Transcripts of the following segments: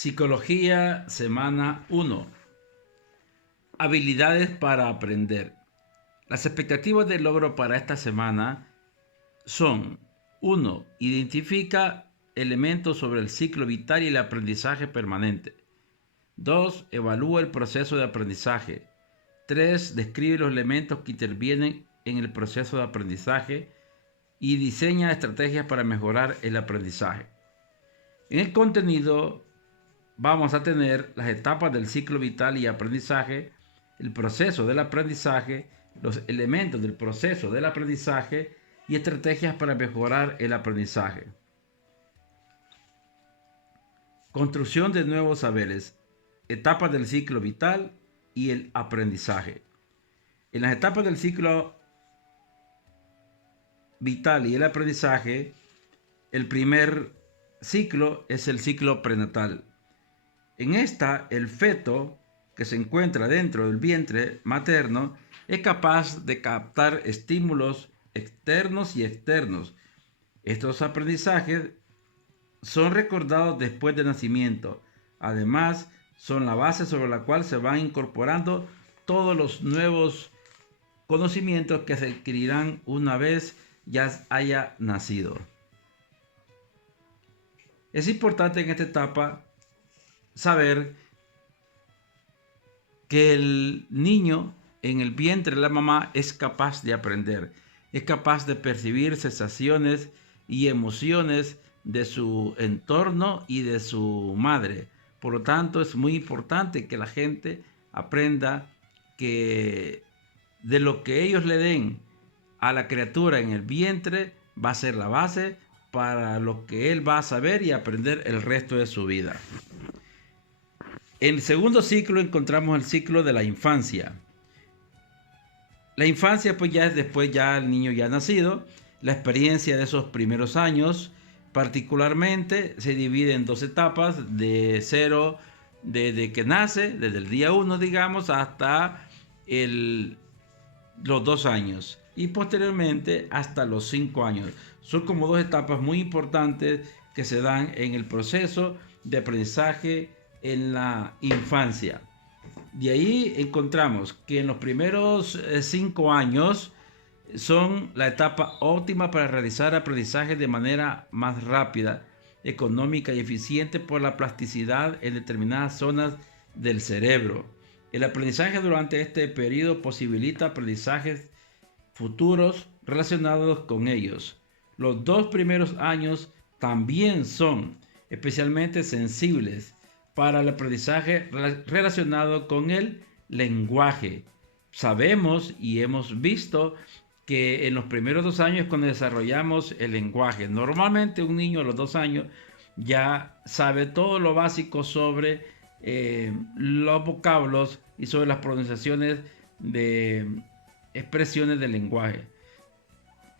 Psicología, semana 1. Habilidades para aprender. Las expectativas de logro para esta semana son: 1. Identifica elementos sobre el ciclo vital y el aprendizaje permanente. 2. Evalúa el proceso de aprendizaje. 3. Describe los elementos que intervienen en el proceso de aprendizaje y diseña estrategias para mejorar el aprendizaje. En el contenido vamos a tener las etapas del ciclo vital y aprendizaje, el proceso del aprendizaje, los elementos del proceso del aprendizaje y estrategias para mejorar el aprendizaje. Construcción de nuevos saberes, etapas del ciclo vital y el aprendizaje. En las etapas del ciclo vital y el aprendizaje, el primer ciclo es el ciclo prenatal. En esta, el feto que se encuentra dentro del vientre materno es capaz de captar estímulos externos y externos. Estos aprendizajes son recordados después del nacimiento. Además, son la base sobre la cual se van incorporando todos los nuevos conocimientos que se adquirirán una vez ya haya nacido. Es importante en esta etapa saber que el niño en el vientre de la mamá es capaz de aprender, es capaz de percibir sensaciones y emociones de su entorno y de su madre. Por lo tanto, es muy importante que la gente aprenda que de lo que ellos le den a la criatura en el vientre va a ser la base para lo que él va a saber y aprender el resto de su vida. En el segundo ciclo encontramos el ciclo de la infancia. La infancia pues ya es después ya el niño ya nacido. La experiencia de esos primeros años particularmente se divide en dos etapas, de cero, desde que nace, desde el día 1 digamos, hasta los 2 años y posteriormente hasta los 5 años. Son como dos etapas muy importantes que se dan en el proceso de aprendizaje en la infancia. De ahí encontramos que en los primeros 5 años son la etapa óptima para realizar aprendizaje de manera más rápida, económica y eficiente por la plasticidad en determinadas zonas del cerebro. El aprendizaje durante este periodo posibilita aprendizajes futuros relacionados con ellos. Los 2 primeros años también son especialmente sensibles para el aprendizaje relacionado con el lenguaje. Sabemos y hemos visto que en los primeros 2 años es cuando desarrollamos el lenguaje. Normalmente un niño a los 2 años ya sabe todo lo básico sobre los vocablos y sobre las pronunciaciones de expresiones del lenguaje.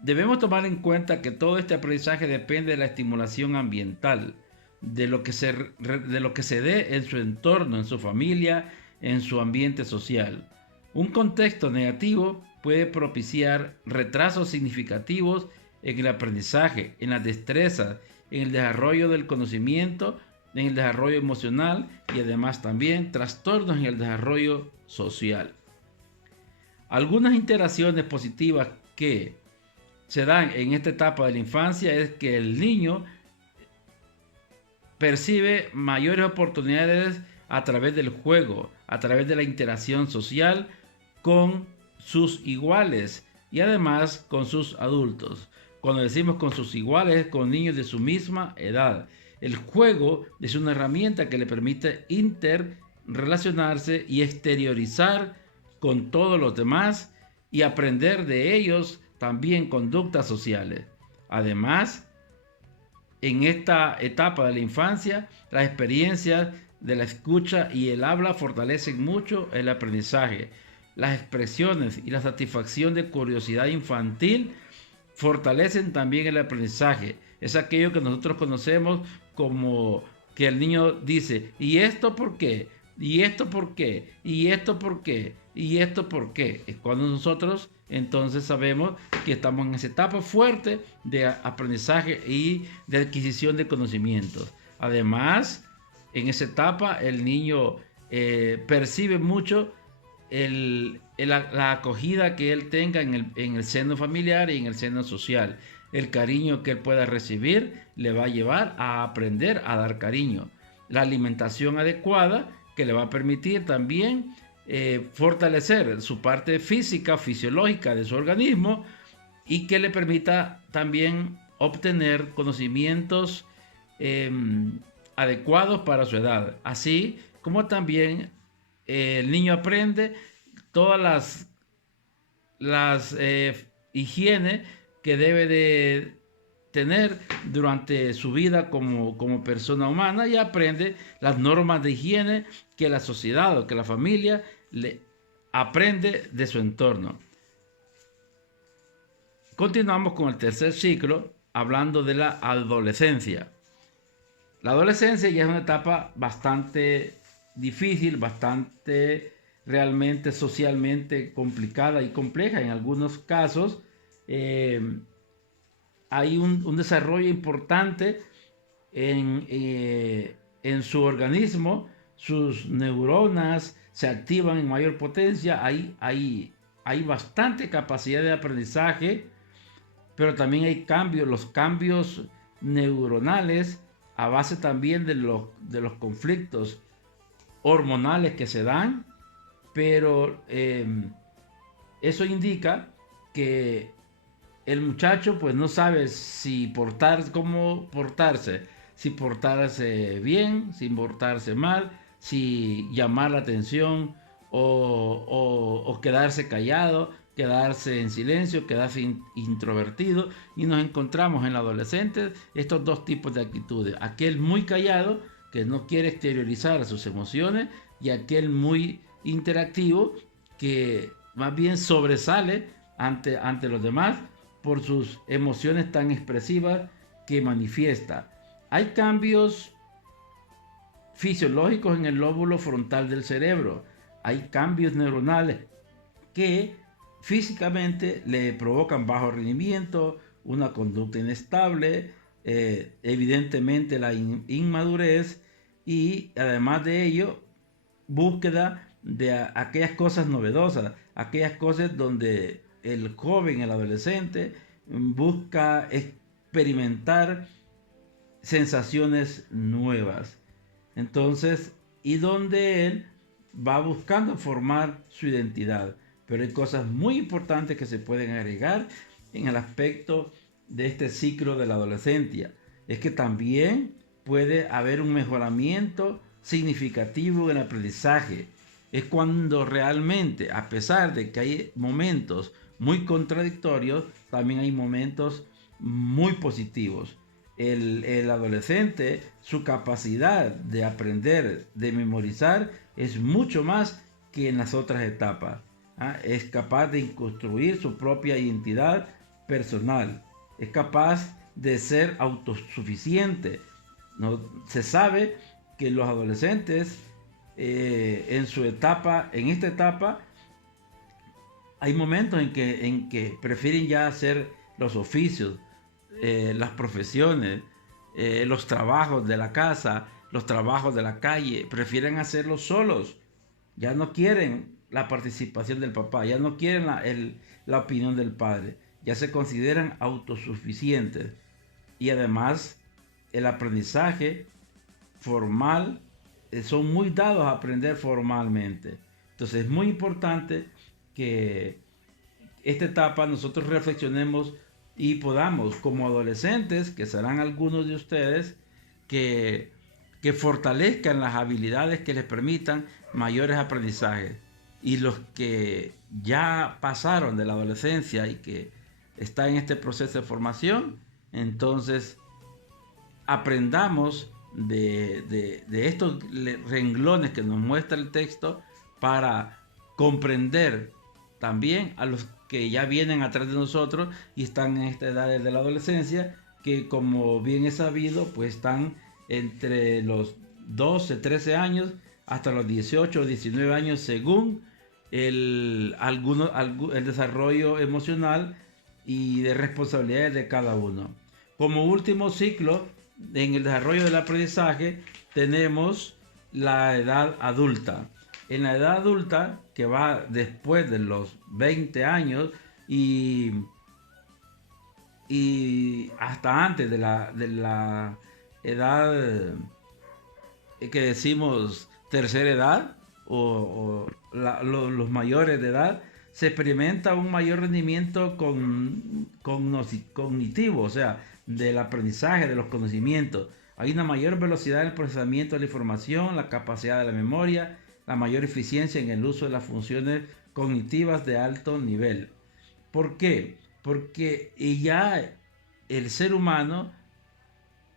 Debemos tomar en cuenta que todo este aprendizaje depende de la estimulación ambiental, de lo que se dé en su entorno, en su familia, en su ambiente social. Un contexto negativo puede propiciar retrasos significativos en el aprendizaje, en las destrezas, en el desarrollo del conocimiento, en el desarrollo emocional y además también trastornos en el desarrollo social. Algunas interacciones positivas que se dan en esta etapa de la infancia es que el niño percibe mayores oportunidades a través del juego, a través de la interacción social con sus iguales y además con sus adultos. Cuando decimos con sus iguales, con niños de su misma edad. El juego es una herramienta que le permite interrelacionarse y exteriorizar con todos los demás y aprender de ellos también conductas sociales. Además, en esta etapa de la infancia, las experiencias de la escucha y el habla fortalecen mucho el aprendizaje. Las expresiones y la satisfacción de curiosidad infantil fortalecen también el aprendizaje. Es aquello que nosotros conocemos como que el niño dice: ¿y esto por qué? ¿Y esto por qué? ¿Y esto por qué? ¿Y esto por qué? Es cuando nosotros entonces sabemos que estamos en esa etapa fuerte de aprendizaje y de adquisición de conocimientos. Además, En esa etapa el niño percibe mucho la acogida que él tenga en el seno familiar y en el seno social. El cariño que él pueda recibir le va a llevar a aprender a dar cariño. La alimentación adecuada que le va a permitir también fortalecer su parte física, fisiológica de su organismo, y que le permita también obtener conocimientos adecuados para su edad. Así como también el niño aprende todas las higiene que debe de tener durante su vida como persona humana, y aprende las normas de higiene que la sociedad o que la familia le aprende de su entorno. Continuamos con el tercer ciclo, hablando de la adolescencia. La adolescencia ya es una etapa bastante difícil, bastante realmente socialmente complicada y compleja. En algunos casos hay un desarrollo importante en su organismo. Sus neuronas se activan en mayor potencia. Hay bastante capacidad de aprendizaje, pero también hay cambios, los cambios neuronales a base también de los conflictos hormonales que se dan, pero eso indica que el muchacho pues no sabe cómo portarse, si portarse bien, si portarse mal, si llamar la atención o quedarse callado, quedarse en silencio, quedarse introvertido. Y nos encontramos en el adolescente estos dos tipos de actitudes: aquel muy callado que no quiere exteriorizar sus emociones, y aquel muy interactivo que más bien sobresale ante los demás por sus emociones tan expresivas que manifiesta. Hay cambios fisiológicos en el lóbulo frontal del cerebro. Hay cambios neuronales que físicamente le provocan bajo rendimiento, una conducta inestable, evidentemente la inmadurez, y además de ello, búsqueda de aquellas cosas novedosas, aquellas cosas donde el joven, el adolescente, busca experimentar sensaciones nuevas. Entonces, y donde él va buscando formar su identidad. Pero hay cosas muy importantes que se pueden agregar en el aspecto de este ciclo de la adolescencia. Es que también puede haber un mejoramiento significativo en el aprendizaje. Es cuando realmente, a pesar de que hay momentos muy contradictorios, también hay momentos muy positivos. El adolescente, su capacidad de aprender, de memorizar, es mucho más que en las otras etapas. Es capaz de construir su propia identidad personal. Es capaz de ser autosuficiente. ¿No? Se sabe que los adolescentes en esta etapa, hay momentos en que prefieren ya hacer los oficios, las profesiones, los trabajos de la casa, los trabajos de la calle, prefieren hacerlos solos. Ya no quieren la participación del papá, ya no quieren la opinión del padre, ya se consideran autosuficientes. Y además el aprendizaje formal, son muy dados a aprender formalmente. Entonces es muy importante que esta etapa nosotros reflexionemos y podamos, como adolescentes, que serán algunos de ustedes, que fortalezcan las habilidades que les permitan mayores aprendizajes. Y los que ya pasaron de la adolescencia y que están en este proceso de formación, entonces aprendamos de estos renglones que nos muestra el texto para comprender también a los que ya vienen atrás de nosotros y están en esta edad de la adolescencia, que como bien es sabido, pues están entre los 12, 13 años hasta los 18 o 19 años, según el desarrollo emocional y de responsabilidades de cada uno. Como último ciclo en el desarrollo del aprendizaje, tenemos la edad adulta. En la edad adulta, que va después de los 20 años y hasta antes de la edad que decimos tercera edad los mayores de edad, se experimenta un mayor rendimiento cognitivo, o sea, del aprendizaje, de los conocimientos. Hay una mayor velocidad del procesamiento de la información, la capacidad de la memoria, la mayor eficiencia en el uso de las funciones cognitivas de alto nivel. ¿Por qué? Porque ya el ser humano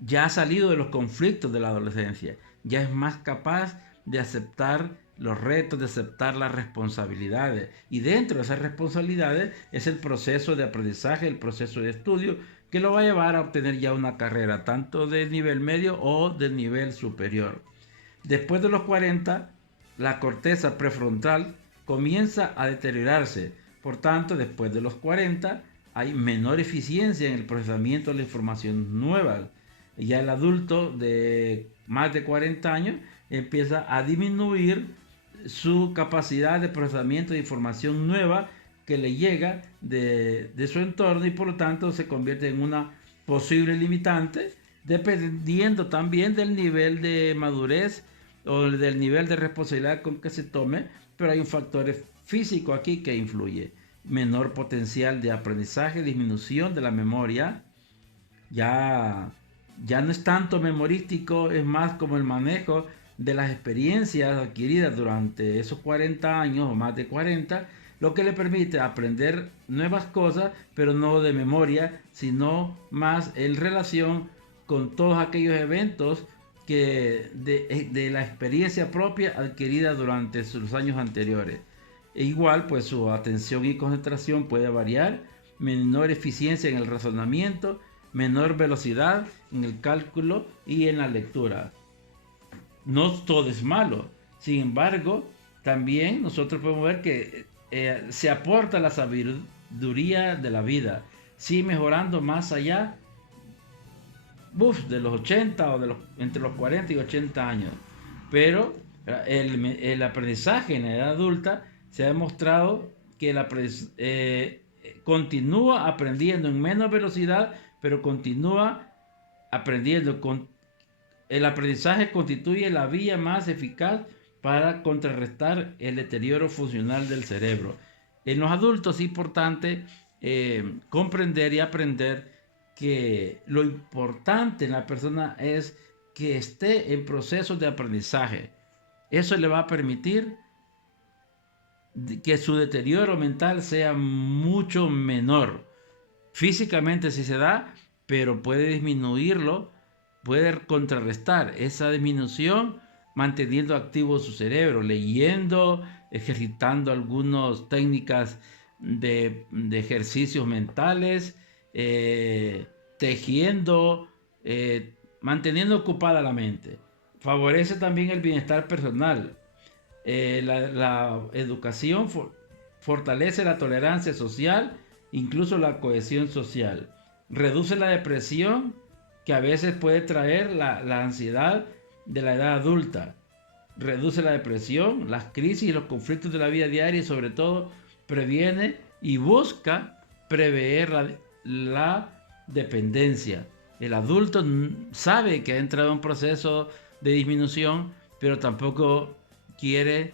ya ha salido de los conflictos de la adolescencia, ya es más capaz de aceptar los retos, de aceptar las responsabilidades. Y dentro de esas responsabilidades es el proceso de aprendizaje, el proceso de estudio, que lo va a llevar a obtener ya una carrera, tanto de nivel medio o del nivel superior. Después de los 40, la corteza prefrontal comienza a deteriorarse. Por tanto, después de los 40, hay menor eficiencia en el procesamiento de la información nueva. Ya el adulto de más de 40 años empieza a disminuir su capacidad de procesamiento de información nueva que le llega de su entorno, y por lo tanto se convierte en una posible limitante, dependiendo también del nivel de madurez o del nivel de responsabilidad con que se tome. Pero hay un factor físico aquí que influye: menor potencial de aprendizaje, disminución de la memoria. Ya no es tanto memorístico, es más como el manejo de las experiencias adquiridas durante esos 40 años o más de 40, lo que le permite aprender nuevas cosas, pero no de memoria, sino más en relación con todos aquellos eventos que de la experiencia propia adquirida durante sus años anteriores. E igual, pues su atención y concentración puede variar, menor eficiencia en el razonamiento, menor velocidad en el cálculo y en la lectura. No todo es malo. Sin embargo, también nosotros podemos ver que se aporta la sabiduría de la vida, sí, mejorando más allá de los 80 o entre los 40 y 80 años. Pero el aprendizaje en la edad adulta se ha demostrado que continúa aprendiendo en menos velocidad, pero continúa aprendiendo. El aprendizaje constituye la vía más eficaz para contrarrestar el deterioro funcional del cerebro. En los adultos es importante comprender y aprender que lo importante en la persona es que esté en procesos de aprendizaje. Eso le va a permitir que su deterioro mental sea mucho menor. Físicamente sí se da, pero puede disminuirlo, puede contrarrestar esa disminución manteniendo activo su cerebro, leyendo, ejercitando algunas técnicas de ejercicios mentales, tejiendo, manteniendo ocupada la mente. Favorece también el bienestar personal. La educación fortalece la tolerancia social, incluso la cohesión social. Reduce la depresión que a veces puede traer la ansiedad de la edad adulta. Reduce la depresión, las crisis y los conflictos de la vida diaria, y sobre todo previene y busca prever la dependencia. El adulto sabe que ha entrado en un proceso de disminución, pero tampoco quiere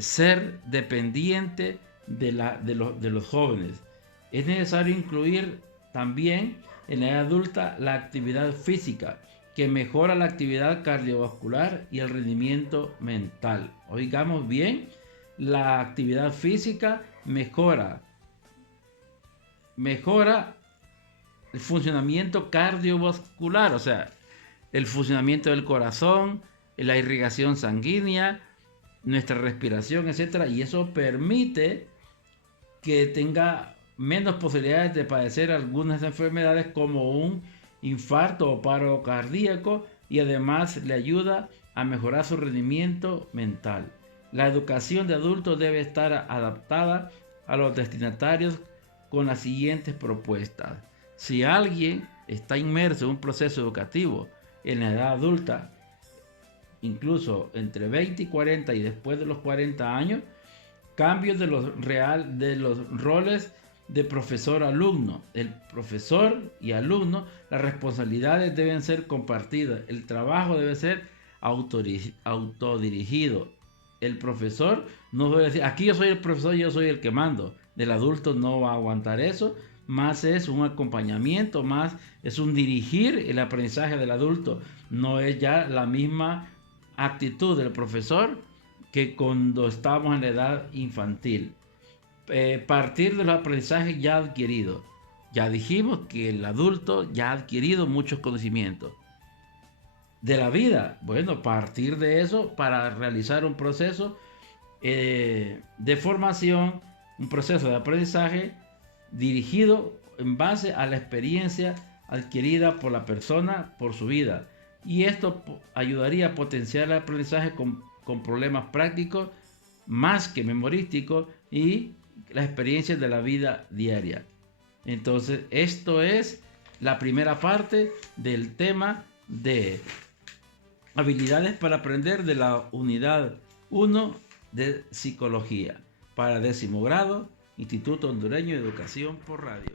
ser dependiente de los jóvenes. Es necesario incluir también en la edad adulta la actividad física, que mejora la actividad cardiovascular y el rendimiento mental. Oigamos bien, la actividad física mejora el funcionamiento cardiovascular, o sea, el funcionamiento del corazón, la irrigación sanguínea, nuestra respiración, etc. Y eso permite que tenga menos posibilidades de padecer algunas enfermedades como un infarto o paro cardíaco, y además le ayuda a mejorar su rendimiento mental. La educación de adultos debe estar adaptada a los destinatarios con las siguientes propuestas. Si alguien está inmerso en un proceso educativo en la edad adulta, incluso entre 20 y 40 y después de los 40 años, cambios de los roles de profesor-alumno. El profesor y alumno, las responsabilidades deben ser compartidas, el trabajo debe ser autodirigido. El profesor no debe decir, aquí yo soy el profesor, yo soy el que mando. El adulto no va a aguantar eso, más es un acompañamiento, más es un dirigir el aprendizaje del adulto. No es ya la misma actitud del profesor que cuando estamos en la edad infantil. Partir de los aprendizajes ya adquiridos. Ya dijimos que el adulto ya ha adquirido muchos conocimientos de la vida. Bueno, partir de eso para realizar un proceso de formación, un proceso de aprendizaje dirigido en base a la experiencia adquirida por la persona por su vida. Y esto ayudaría a potenciar el aprendizaje con problemas prácticos más que memorísticos y las experiencias de la vida diaria. Entonces, esto es la primera parte del tema de habilidades para aprender de la unidad 1 de psicología para 10º grado, Instituto Hondureño de Educación por Radio.